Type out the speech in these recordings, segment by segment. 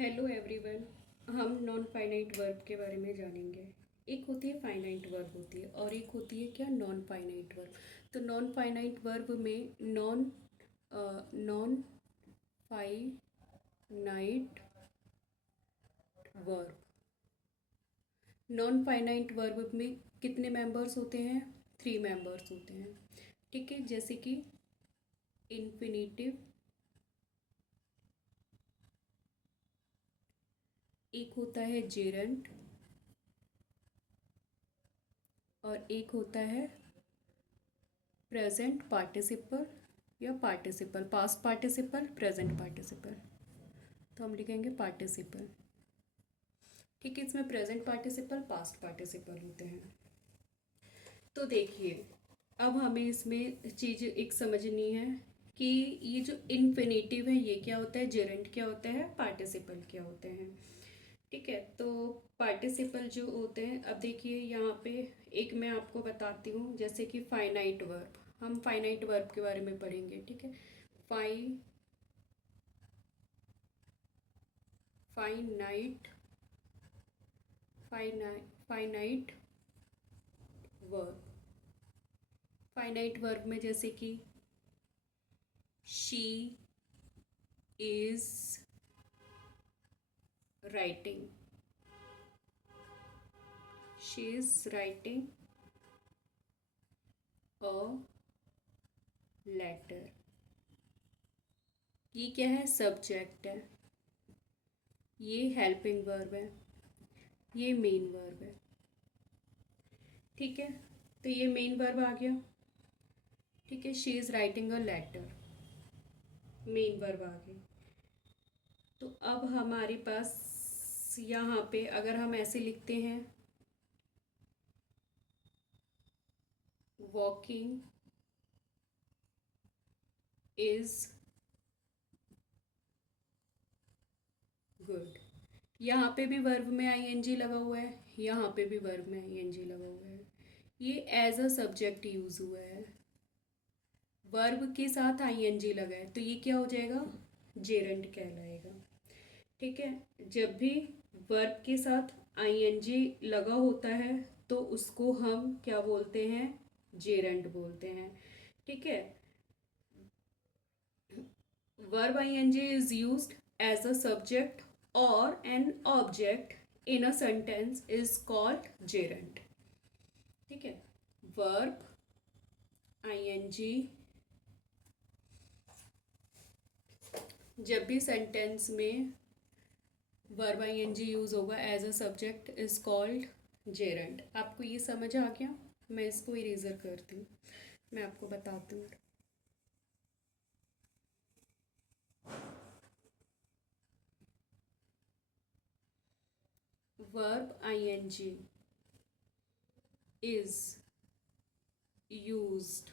Hello everyone. हम non finite verb के बारे में जानेंगे। एक होती है फाइनाइट वर्ब होती है और एक होती है क्या नॉन फाइनाइट वर्ब। तो नॉन फाइनाइट वर्ब में non finite verb non finite verb में कितने मेंबर्स होते हैं? 3 मेंबर्स होते हैं। ठीक है, जैसे कि इन्फिनेटिव, एक होता है जेरंट और एक होता है प्रेजेंट पार्टिसिपल या participle, past participle, present participle. तो हम लिखेंगे पार्टिसिपल। ठीक है, इसमें प्रेजेंट पार्टिसिपल, पास्ट पार्टिसिपल होते हैं। तो देखिए, अब हमें इसमें चीज़ एक समझनी है कि ये जो इन्फिनेटिव है ये क्या होता है, जेरेंट क्या होता है, पार्टिसिपल क्या होते हैं। ठीक है, तो पार्टिसिपल जो होते हैं, अब देखिए यहाँ पे एक मैं आपको बताती हूँ, जैसे कि फाइनाइट वर्ब। हम फाइनाइट वर्ब के बारे में पढ़ेंगे। ठीक है, finite finite finite verb. Finite verb में जैसे कि she is writing, she is writing a letter. ये क्या है? सब्जेक्ट है। ये हेल्पिंग वर्ब है, ये मेन वर्ब है। ठीक है, तो ये मेन वर्ब आ गया। ठीक है, she is writing a letter, main verb आ गई। तो अब हमारे पास यहाँ पे अगर हम ऐसे लिखते हैं, वॉकिंग इज गुड। यहाँ पे भी वर्ब में आईएनजी लगा हुआ है, यहाँ पे भी वर्ब में आईएनजी लगा हुआ है। ये एज अ सब्जेक्ट यूज हुआ है, वर्ब के साथ आईएनजी लगा है, तो ये क्या हो जाएगा? जेरंड कहलाएगा। ठीक है, जब भी वर्ब के साथ आईएनजी लगा होता है तो उसको हम क्या बोलते हैं? जेरंड बोलते हैं। ठीक है, verb ing is used as a subject or an object in a sentence is called gerund. ठीक है, verb ing जब भी सेंटेंस में verb ing यूज होगा as a subject is called gerund. आपको ये समझ आ गया? मैं इसको इरेजर करती हूँ, मैं आपको बताती हूँ। verb ing is used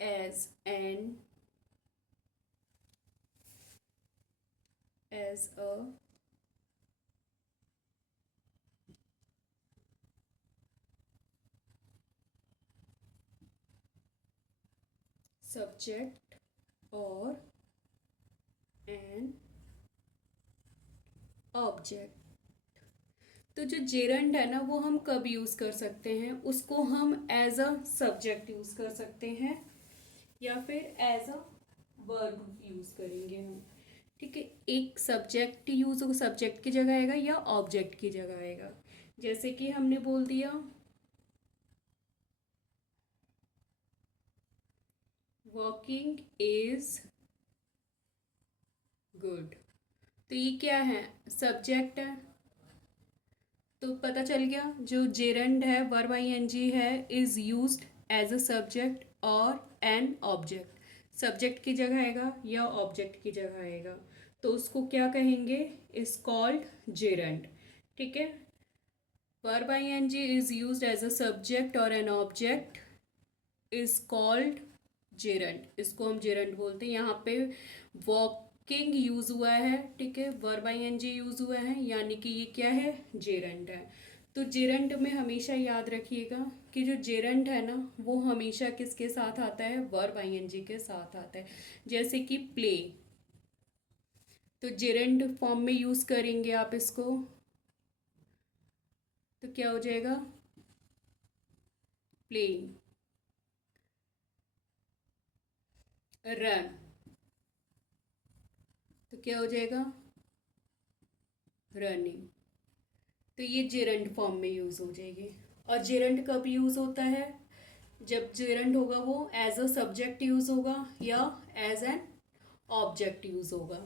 as a subject or an object। तो जो जेरंड है ना, वो हम कब यूज कर सकते हैं? उसको हम एज अ सब्जेक्ट यूज कर सकते हैं या फिर एज अ वर्ब यूज करेंगे हम। ठीक है, एक सब्जेक्ट यूज हो, सब्जेक्ट की जगह आएगा या ऑब्जेक्ट की जगह आएगा। जैसे कि हमने बोल दिया वॉकिंग इज गुड, तो ये क्या है? सब्जेक्ट है। तो पता चल गया, जो जेरंड है, वर्ब आईएनजी है, is used as a subject और एन ऑब्जेक्ट। सब्जेक्ट की जगह आएगा या ऑब्जेक्ट की जगह आएगा, तो उसको क्या कहेंगे? Is called gerund. ठीक है, verb ING is used as a subject और an object is called gerund. इसको हम जेरंड बोलते हैं। यहाँ पे वॉकिंग यूज हुआ है, ठीक है, वर्ब आईएनजी यूज हुआ है, यानी कि ये क्या है? जेरंड है। तो जेरंड में हमेशा याद रखिएगा कि जो जेरंड है ना, वो हमेशा किसके साथ आता है? वर्ब आईएनजी के साथ आता है। जैसे कि प्ले, तो जेरेंड फॉर्म में यूज़ करेंगे आप इसको, तो क्या हो जाएगा, प्लेइंग, रन, तो क्या हो जाएगा, रनिंग। तो ये जेरंड फॉर्म में यूज़ हो जाएगी। और जेरंड कब यूज़ होता है, जब जेरंड होगा वो एज अ सब्जेक्ट यूज़ होगा या एज एन ऑब्जेक्ट यूज़ होगा।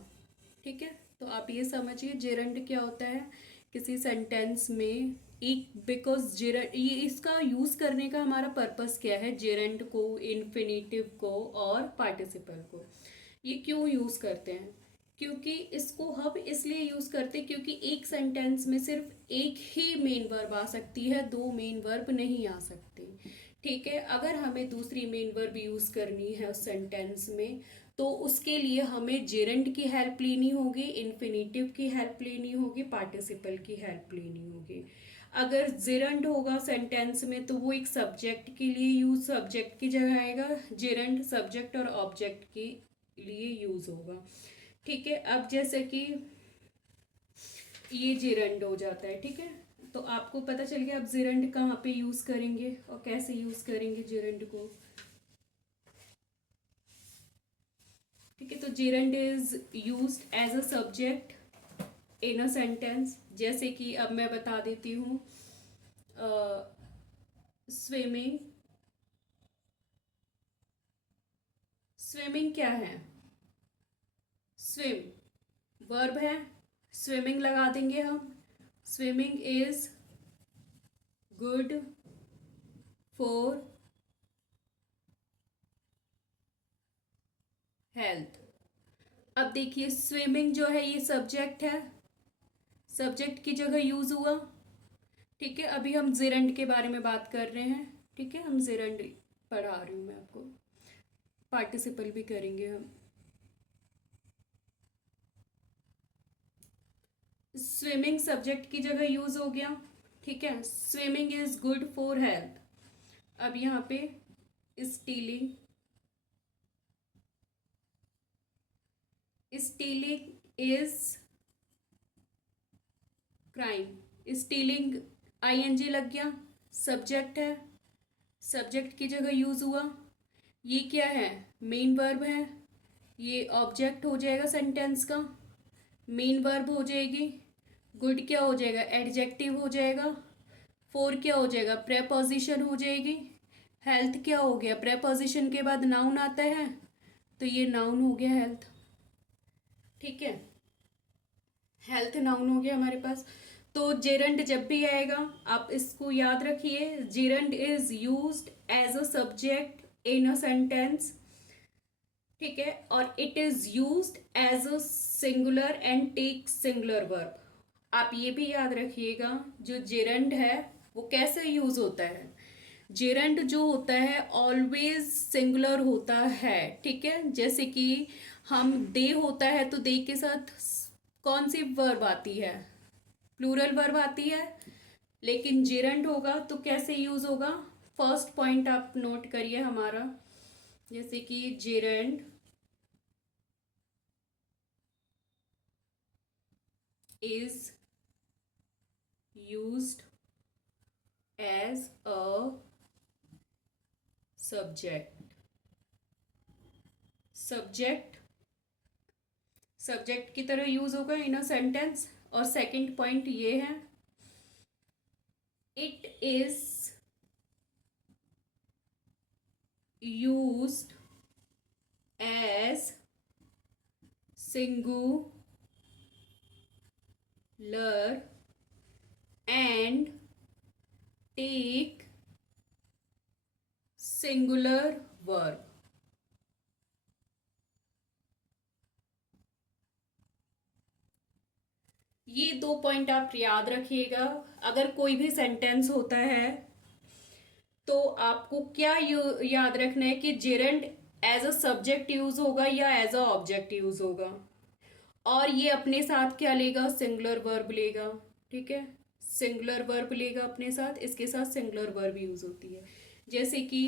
ठीक है, तो आप ये समझिए जेरंड क्या होता है किसी सेंटेंस में एक, बिकॉज जेरंड, ये इसका यूज़ करने का हमारा पर्पस क्या है, जेरंड को, इन्फिनेटिव को और पार्टिसिपल को ये क्यों यूज़ करते हैं, क्योंकि इसको हम इसलिए यूज़ करते हैं क्योंकि एक सेंटेंस में सिर्फ एक ही मेन वर्ब आ सकती है, दो मेन वर्ब नहीं आ सकते। ठीक है, अगर हमें दूसरी मेन वर्ब यूज़ करनी है उस सेंटेंस में तो उसके लिए हमें जेरंड की हेल्प लेनी होगी, इन्फिनेटिव की हेल्प लेनी होगी, पार्टिसिपल की हेल्प लेनी होगी। अगर जेरंड होगा सेंटेंस में तो वो एक सब्जेक्ट के लिए यूज, सब्जेक्ट की जगह आएगा, जेरंड सब्जेक्ट और ऑब्जेक्ट के लिए यूज होगा। ठीक है, अब जैसे कि ये जेरंड हो जाता है, ठीक है, तो आपको पता चल गया अब जेरंड कहाँ पे यूज करेंगे और कैसे यूज करेंगे जेरंड को। ठीक है, तो gerund is used as a subject in a sentence, जैसे कि अब मैं बता देती हूँ, स्विमिंग, स्विमिंग क्या है, स्विम वर्ब है, स्विमिंग लगा देंगे हम, swimming is good for health. अब देखिए स्विमिंग जो है ये सब्जेक्ट है, सब्जेक्ट की जगह यूज हुआ। ठीक है, अभी हम जेरंड के बारे में बात कर रहे हैं। ठीक है, हम जेरंड पढ़ा रही हूँ मैं आपको, पार्टिसिपल भी करेंगे हम। स्विमिंग सब्जेक्ट की जगह यूज हो गया। ठीक है, swimming is good for health. अब यहाँ पे stealing, stealing is crime, stealing ING लग गया, सब्जेक्ट है, सब्जेक्ट की जगह यूज हुआ। ये क्या है, मेन वर्ब है, ये ऑब्जेक्ट हो जाएगा सेंटेंस का, मेन वर्ब हो जाएगी। गुड क्या हो जाएगा, एडजेक्टिव हो जाएगा। फोर क्या हो जाएगा, प्रेपोजिशन हो जाएगी। हेल्थ क्या हो गया, प्रेपोजिशन के बाद नाउन आता है तो ये नाउन हो गया हेल्थ। ठीक है, हेल्थ नाउन हो गया हमारे पास। तो जेरंड जब भी आएगा आप इसको याद रखिए, gerund is used as a subject in a sentence. ठीक है, और it is used as a singular and take singular verb. आप ये भी याद रखिएगा जो जेरंड है वो कैसे यूज होता है, जेरंड जो होता है ऑलवेज सिंगुलर होता है। ठीक है, जैसे कि हम दे होता है तो दे के साथ कौन सी वर्ब आती है, प्लूरल वर्ब आती है। लेकिन जेरंड होगा तो कैसे यूज होगा, फर्स्ट पॉइंट आप नोट करिए हमारा, जैसे कि gerund is used as a subject, subject, subject की तरह यूज होगा इन अ सेंटेंस। और सेकंड पॉइंट ये है, it is used as singular and take singular verb. ये दो पॉइंट आप याद रखिएगा। अगर कोई भी सेंटेंस होता है तो आपको क्या याद रखना है कि gerund as a subject use होगा या एज अ ऑब्जेक्ट यूज होगा, और ये अपने साथ क्या लेगा, सिंगुलर वर्ब लेगा। ठीक है, सिंगुलर वर्ब लेगा अपने साथ, इसके साथ सिंगुलर वर्ब यूज होती है, जैसे कि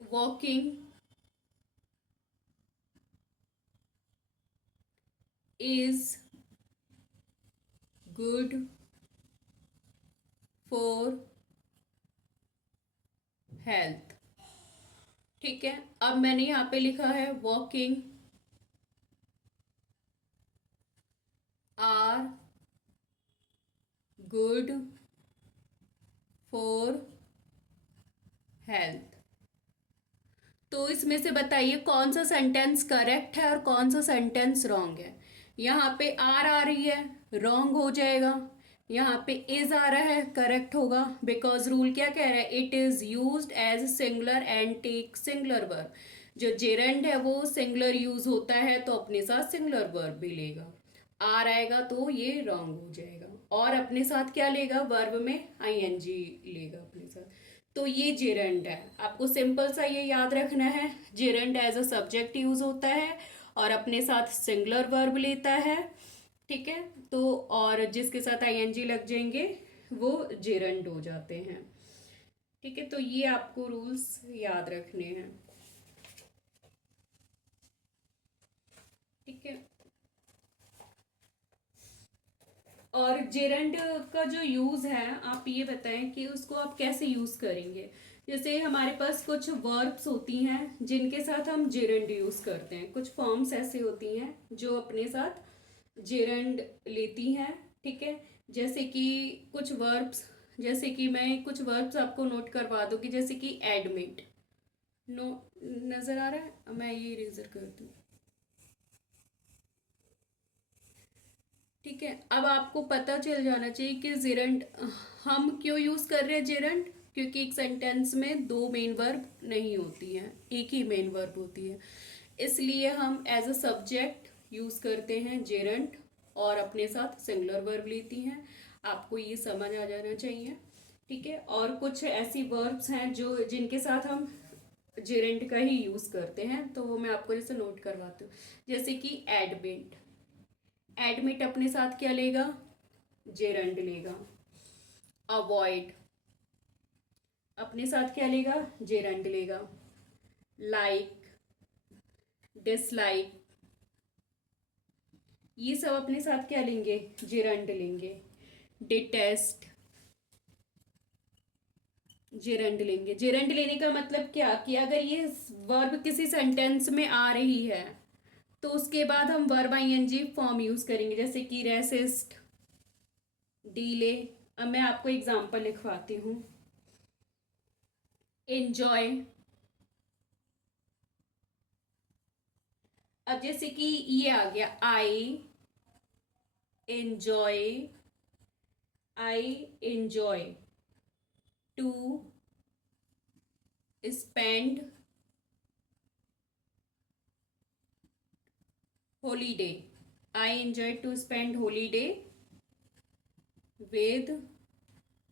walking, is good for health. ठीक है, अब मैंने यहाँ पे लिखा है walking are good for health. तो इसमें से बताइए कौन सा सेंटेंस करेक्ट है और कौन सा सेंटेंस रॉन्ग है। यहाँ पे आर आ रही है, रॉन्ग हो जाएगा। यहाँ पे इज आ रहा है, करेक्ट होगा, बिकॉज रूल क्या कह रहा है, it is used as singular and take singular verb. जो जेरेंड है वो सिंगुलर यूज होता है तो अपने साथ सिंगुलर वर्ब भी लेगा। आर आएगा तो ये रॉन्ग हो जाएगा, और अपने साथ क्या लेगा, वर्ब में आईएनजी लेगा अपने साथ। तो ये जेरेंड है, आपको सिंपल सा ये याद रखना है, gerund as a subject use होता है और अपने साथ सिंगुलर वर्ब लेता है। ठीक है, तो और जिसके साथ आईएनजी लग जाएंगे वो जेरेंड हो जाते हैं। ठीक है, तो ये आपको रूल्स याद रखने हैं। ठीक है, और जेरेंड का जो यूज है आप ये बताएं कि उसको आप कैसे यूज करेंगे। जैसे हमारे पास कुछ वर्ब्स होती हैं जिनके साथ हम जेरेंड यूज करते हैं, कुछ फॉर्म्स ऐसी होती हैं जो अपने साथ जेरेंड लेती हैं। ठीक है, जैसे कि कुछ वर्ब्स, जैसे कि मैं कुछ वर्ब्स आपको नोट करवा दूंगी, जैसे कि एडमिट। नो, नजर आ रहा है, मैं ये इरेजर कर दूँ। ठीक है, अब आपको पता चल जाना चाहिए कि जेरेंट हम क्यों यूज कर रहे हैं जेरेंट, क्योंकि एक सेंटेंस में दो मेन वर्ब नहीं होती हैं, एक ही मेन वर्ब होती है, इसलिए हम एज अ सब्जेक्ट यूज करते हैं जेरेंट और अपने साथ सिंगुलर वर्ब लेती हैं। आपको ये समझ आ जाना चाहिए। ठीक है, और कुछ ऐसी वर्ब्स हैं जो जिनके साथ हम जेरेंट का ही यूज करते हैं, तो वो मैं आपको जैसे नोट करवाती हूँ। जैसे कि एडमिट, एडमिट अपने साथ क्या लेगा, जेरंड लेगा। अवॉइड अपने साथ क्या लेगा, जेरंड लेगा। लाइक, डिसलाइक, ये सब अपने साथ क्या लेंगे, जेरंड लेंगे। डिटेस्ट, जेरंड लेंगे। जेरंड लेने का मतलब क्या कि अगर ये वर्ब किसी सेंटेंस में आ रही है तो उसके बाद हम वर्ब आईएनजी फॉर्म यूज करेंगे, जैसे कि रेसिस्ट, डीले। अब मैं आपको एग्जांपल लिखवाती हूँ। एंजॉय, अब जैसे कि ये आ गया, enjoy I enjoy to spend holiday, I enjoy to spend holiday with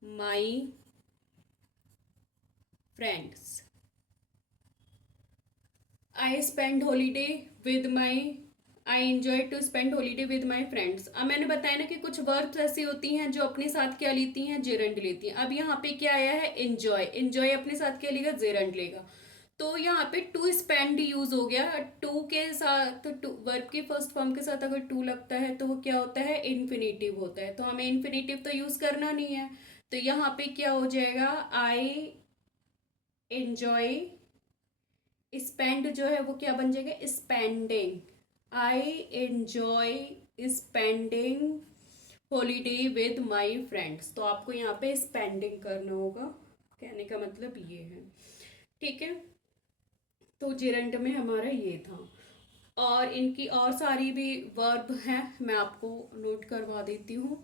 my friends. I spend holiday with my, I enjoy to spend holiday with my friends. अब मैंने बताया ना कि कुछ वर्ब्स ऐसी होती हैं जो अपने साथ क्या लेती हैं, जेरंड लेती हैं। अब यहाँ पे क्या आया है, एंजॉय, एंजॉय अपने साथ क्या लेगा, जेरंड लेगा। तो यहाँ पे टू स्पेंड यूज हो गया, टू के साथ, टू वर्ब की फर्स्ट फॉर्म के साथ अगर टू लगता है तो वो क्या होता है, इन्फिनेटिव होता है, तो हमें इन्फिनेटिव तो यूज करना नहीं है। तो यहाँ पे क्या हो जाएगा, आई एंजॉय, स्पेंड जो है वो क्या बन जाएगा, spending. I enjoy spending holiday with my friends. तो आपको यहाँ पे स्पेंडिंग करना होगा, कहने का मतलब ये है। ठीक है, तो जेरेंट में हमारा ये था, और इनकी और सारी भी वर्ब हैं, मैं आपको नोट करवा देती हूँ,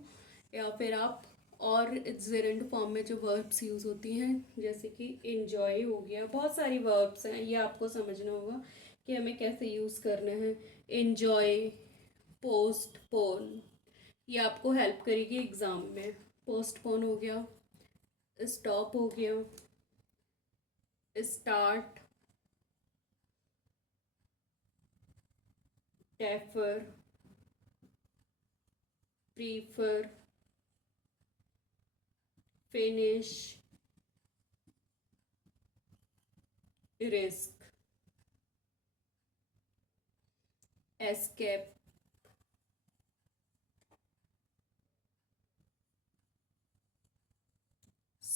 या फिर आप और जेरेंट फॉर्म में जो वर्ब्स यूज़ होती हैं, जैसे कि इंजॉय हो गया, बहुत सारी वर्ब्स हैं, ये आपको समझना होगा कि हमें कैसे यूज़ करना है। इंजॉय, पोस्टपोन, ये आपको हेल्प करेगी एग्ज़ाम में। पोस्टपोन हो गया, स्टॉप हो गया, start, defer, prefer, finish, risk, escape,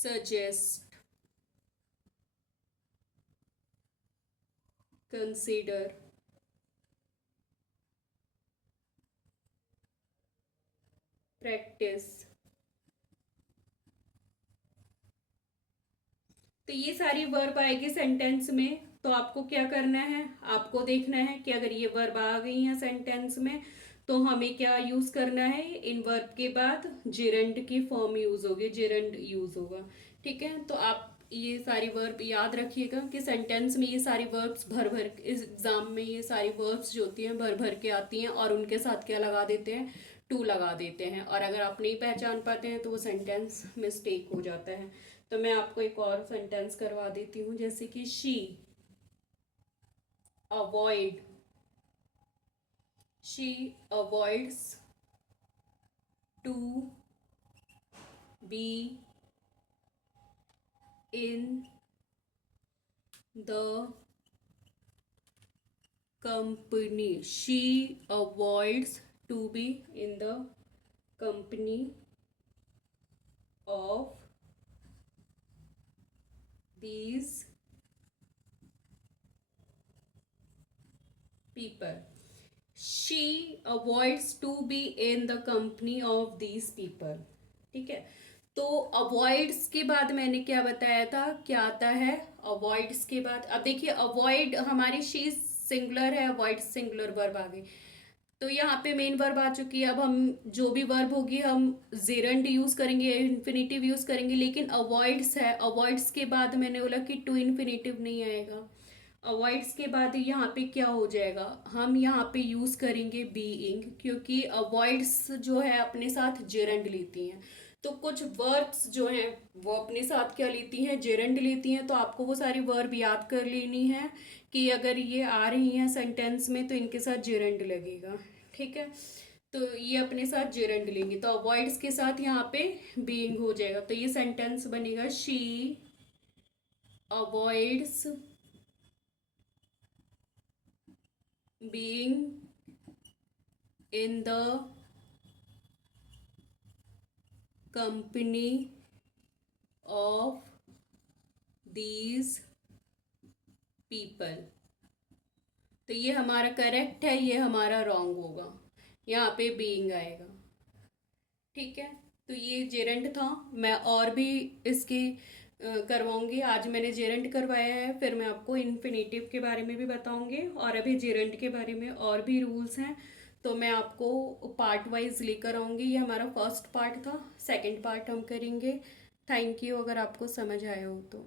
suggest, consider, practice। तो ये सारी वर्ब आएगी सेंटेंस में। तो आपको क्या करना है, आपको देखना है कि अगर ये वर्ब आ गई हैं सेंटेंस में तो हमें क्या यूज करना है, इन वर्ब के बाद जेरंड की फॉर्म यूज होगी, जेरंड यूज होगा। ठीक है, तो आप ये सारी वर्ब याद रखिएगा कि सेंटेंस में ये सारी वर्ब्स भर भर, इस एग्जाम में ये सारी वर्ब्स जो होती हैं भर भर के आती हैं और उनके साथ क्या लगा देते हैं, टू लगा देते हैं। और अगर आप नहीं पहचान पाते हैं तो वो सेंटेंस मिस्टेक हो जाता है। तो मैं आपको एक और सेंटेंस करवा देती हूँ, जैसे कि avoid she avoids to be in the company. She avoids to be in the company of these people. She avoids to be in the company of these people. ठीक है, तो अवॉइड्स के बाद मैंने क्या बताया था, क्या आता है अवॉइड्स के बाद। अब देखिए अवॉइड हमारी शी सिंगुलर है, अवॉइड सिंगुलर वर्ब आ गई। तो यहाँ पे मेन वर्ब आ चुकी है। अब हम जो भी वर्ब होगी हम जेरंड यूज करेंगे, इन्फिनेटिव यूज करेंगे, लेकिन अवॉइड्स है, अवॉइड्स के बाद मैंने बोला कि टू इन्फिनेटिव नहीं आएगा। अवॉइड्स के बाद यहाँ पे क्या हो जाएगा, हम यहाँ पे यूज करेंगे बीइंग, क्योंकि अवॉइड्स जो है अपने साथ जेरंड लेती हैं। तो कुछ वर्ब्स जो हैं वो अपने साथ क्या लेती हैं, जेरंड लेती हैं। तो आपको वो सारी वर्ब याद कर लेनी है कि अगर ये आ रही हैं सेंटेंस में तो इनके साथ जेरंड लगेगा। ठीक है, तो ये अपने साथ जेरंड लेंगे, तो अवॉइड्स के साथ यहाँ पे बीइंग हो जाएगा। तो ये सेंटेंस बनेगा she avoids being in the company of these people. तो ये हमारा करेक्ट है, ये हमारा रॉन्ग होगा, यहाँ पे बीइंग आएगा। ठीक है, तो ये जेरंड था। मैं और भी इसकी करवाऊंगी। आज मैंने जेरंड करवाया है, फिर मैं आपको इन्फिनेटिव के बारे में भी बताऊंगी और अभी जेरंड के बारे में और भी रूल्स हैं। तो मैं आपको पार्ट वाइज लेकर आऊँगी। ये हमारा फर्स्ट पार्ट था, सेकंड पार्ट हम करेंगे। थैंक यू, अगर आपको समझ आया हो तो।